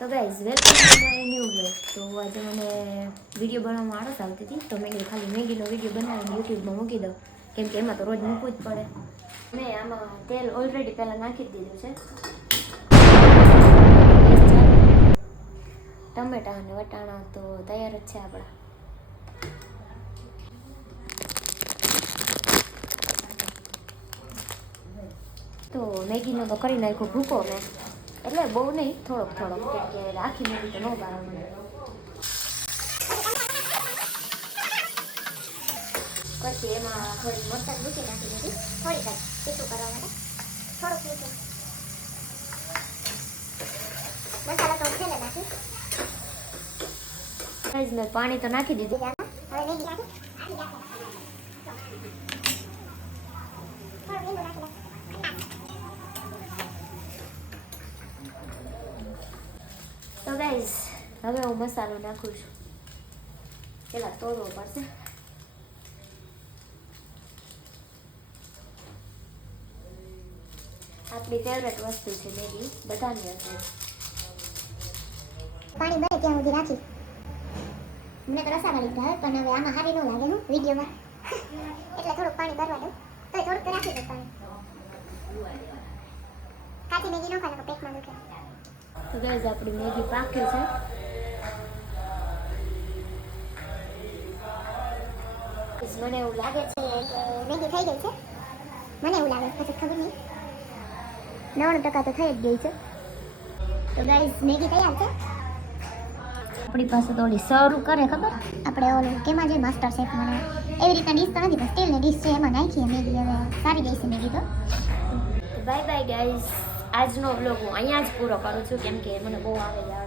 તો guys welcome to my new blog. તો આજે મને વિડીયો બનાવવામાં આળસ આવતી હતી, તો મેં ખાલી મેગીનો વિડીયો બનાવીને યુટ્યુબમાં મૂકી દઉં, કેમ કે એમાં તો રોજ મૂકવું જ પડે. મેં આમાં તેલ ઓલરેડી પહેલાં નાખી દીધું છે. ટમેટા અને વટાણા તો તૈયાર જ છે આપણા. તો મેગીનો તો કરી નાખ્યો ભૂકો મેં, એટલે બહુ નહીં, થોડોક કેમ કે આખી મેગી તો ન ભાવે મને. પછી એમાં થોડી મરચાં મૂકી નાખી દીધી, થોડીક જ તીખું કરવા માટે, થોડુંક મીઠું, મસાલા તો છેલ્લે નાખી. મેં પાણી તો નાખી દીધું. હવે મેગી નાખી. તો ગાઈઝ હવે હું મસાલો નાખું છું. પેલા તોડવો પડશે. આપણી ફેવરેટ વસ્તુ છે મેગી, બધાની હશે. પાણી બને ત્યાં સુધી રાખી. મને તો રસાવાળી ભાવે, પણ હવે આમાં હારી ન લાગે હું વિડીયોમાં, એટલે થોડુંક પાણી ભરવા દઉં. તો થોડુંક તો રાખી દઉં પાણી. કાચી મેગી ન ખાને તો પેટમાં દુખે. તો ગાઈઝ આપણી મેગી પાકી છે. મને એવું લાગે છે કે મેગી થઈ ગઈ છે. મને એવું લાગે છે, પછી ખબર નહીં. 90% તો થઈ જ ગઈ છે. તો ગાઈઝ મેગી તૈયાર છે. આપણી પાસે તો ઓલી સર્વ કરે ખબર, આપણે ઓલું કેમાં જે માસ્ટર શેફ મને એવી રીતના ડીશ તો નથી, પણ સ્ટીલની ડીશ છે, એમાં નાખીએ મેગી. હવે સારી ગઈ છે મેગી તો. Bye bye guys. આજનો વ્લોગ હું અહીંયા જ પૂરો કરું છું, કેમ કે મને બહુ આવે છે.